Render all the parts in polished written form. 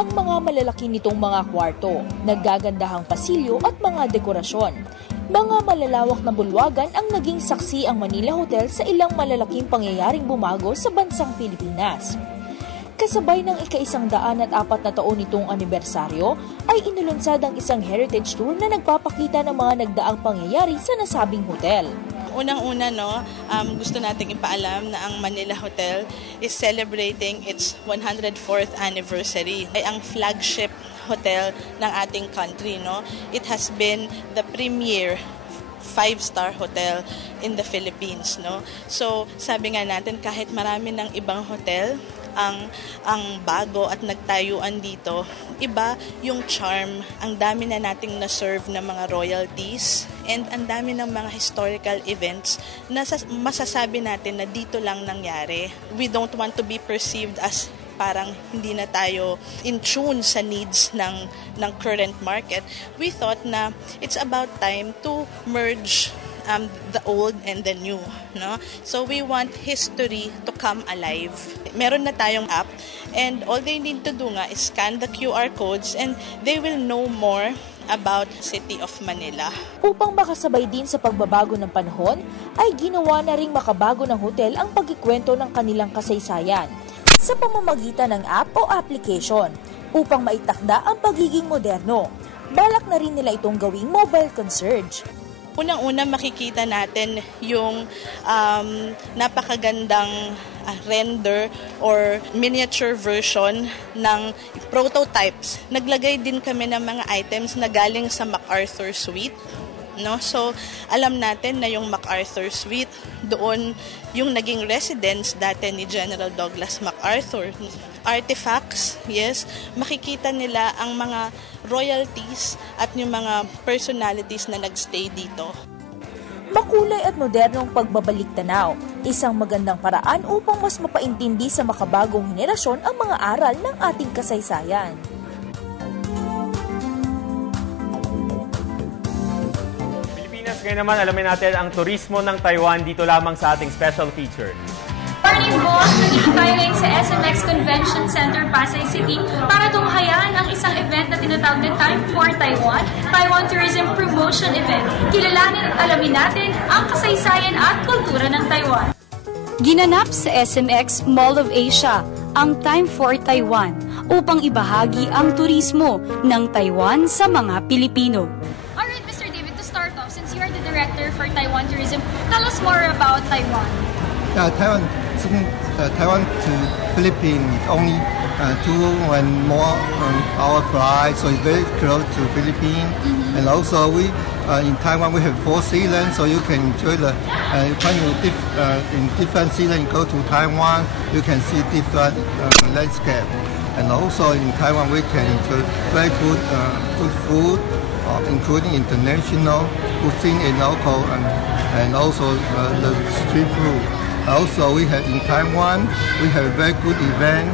ang mga malalaki nitong mga kwarto, naggagandahang pasilyo at mga dekorasyon. Mga malalawak na bulwagan ang naging saksi ang Manila Hotel sa ilang malalaking pangyayaring bumago sa bansang Pilipinas. Kasabay ng ika-104 na taon nitong anibersaryo, ay inulunsad ang isang heritage tour na nagpapakita ng mga nagdaang pangyayari sa nasabing hotel. Unang-una, gusto nating ipaalam na ang Manila Hotel is celebrating its 104th anniversary. Ay ang flagship hotel ng ating country. It has been the premier 5-star hotel in the Philippines. So, sabi nga natin, kahit marami ng ibang hotel ang bago at nagtayuan dito, iba yung charm. Ang dami na nating na-serve ng mga royalties and ang dami ng mga historical events na masasabi natin na dito lang nangyari. We don't want to be perceived as parang hindi na tayo in tune sa needs ng current market. We thought na it's about time to merge the old and the new. So we want history to come alive. Meron na tayong app and all they need to do nga is scan the QR codes and they will know more about City of Manila. Upang makasabay din sa pagbabago ng panahon, ay ginawa na ring makabago ng hotel ang pagkikwento ng kanilang kasaysayan sa pamamagitan ng app o application upang maitakda ang pagiging moderno. Balak na rin nila itong gawing mobile concierge. Unang-una makikita natin yung napakagandang render or miniature version ng prototypes. Naglagay din kami ng mga items na galing sa MacArthur Suite. So, alam natin na yung MacArthur Suite, doon yung naging residence dati ni General Douglas MacArthur. Artifacts, yes, makikita nila ang mga royalties at yung mga personalities na nagstay dito. Makulay at modernong pagbabalik tanaw, isang magandang paraan upang mas mapaintindi sa makabagong henerasyon ang mga aral ng ating kasaysayan. Ngayon naman, alamin natin ang turismo ng Taiwan dito lamang sa ating special feature. Morning, boss! Nandito tayo ngayon sa SMX Convention Center, Pasay City para tunghayan ang isang event na tinatawag na Time for Taiwan, Taiwan Tourism Promotion Event. Kilalanin at alamin natin ang kasaysayan at kultura ng Taiwan. Ginanap sa SMX Mall of Asia ang Time for Taiwan upang ibahagi ang turismo ng Taiwan sa mga Pilipino. Since you are the director for Taiwan Tourism, tell us more about Taiwan. Taiwan to Philippines is only 2 and more hour flight, so it's very close to Philippines. And also we in Taiwan we have 4 seasons, so you can enjoy the when you in different seasons you go to Taiwan, you can see different landscape. And also in Taiwan we can enjoy very good food, including international cuisine and local, and also the street food. Also, we have in Taiwan, we have a very good event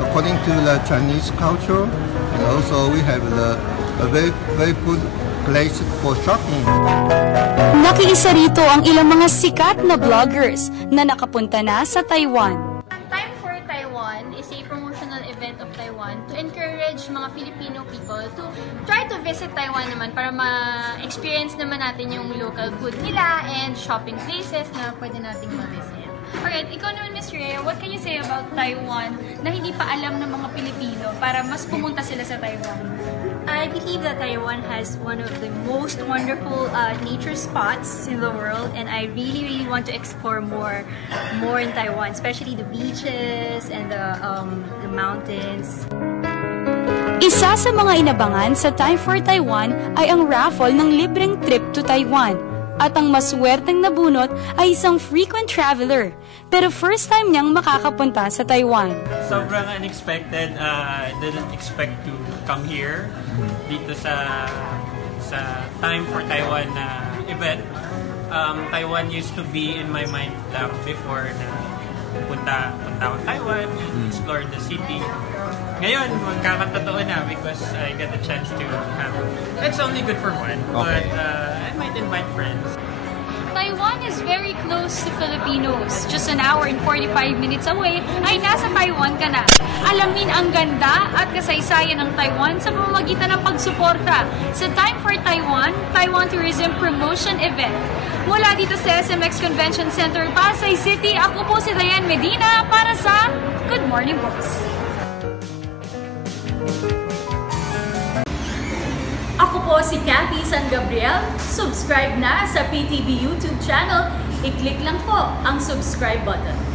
according to the Chinese culture, and also we have a very good place for shopping. Nakiisa rito ang ilang mga sikat na vloggers na nakapunta na sa Taiwan. Time for Taiwan is a promotional event of Taiwan to encourage mga Filipino people to try to visit Taiwan naman para ma-experience naman natin yung local food nila and shopping places na pwede nating ma-visit. Alright, ikaw naman, Ms. Rhea, what can you say about Taiwan na hindi pa alam ng mga Pilipino para mas pumunta sila sa Taiwan? I believe that Taiwan has one of the most wonderful nature spots in the world, and I really want to explore more in Taiwan, especially the beaches and the mountains. Isa sa mga inabangan sa Time for Taiwan ay ang raffle ng libreng trip to Taiwan. At ang maswerteng nabunot ay isang frequent traveler, pero first time niyang makakapunta sa Taiwan. Sobrang unexpected. I didn't expect to come here dito sa Time for Taiwan event. Taiwan used to be in my mind before na punta ako Taiwan, explore the city. Ngayon, magkakatotoo na because I got the chance to have... It's only good for one, but I might invite friends. Taiwan is very close to Filipinos. Just an hour and 45 minutes away ay nasa Taiwan ka na. Alamin ang ganda at kasaysayan ng Taiwan sa pamamagitan ng pagsuporta sa Time for Taiwan, Taiwan Tourism Promotion Event. Mula dito sa SMX Convention Center, Pasay City, ako po si Diane Medina para sa Good Morning Boss. Ako po si Cathy San Gabriel. Subscribe na sa PTV YouTube channel. I-click lang po ang subscribe button.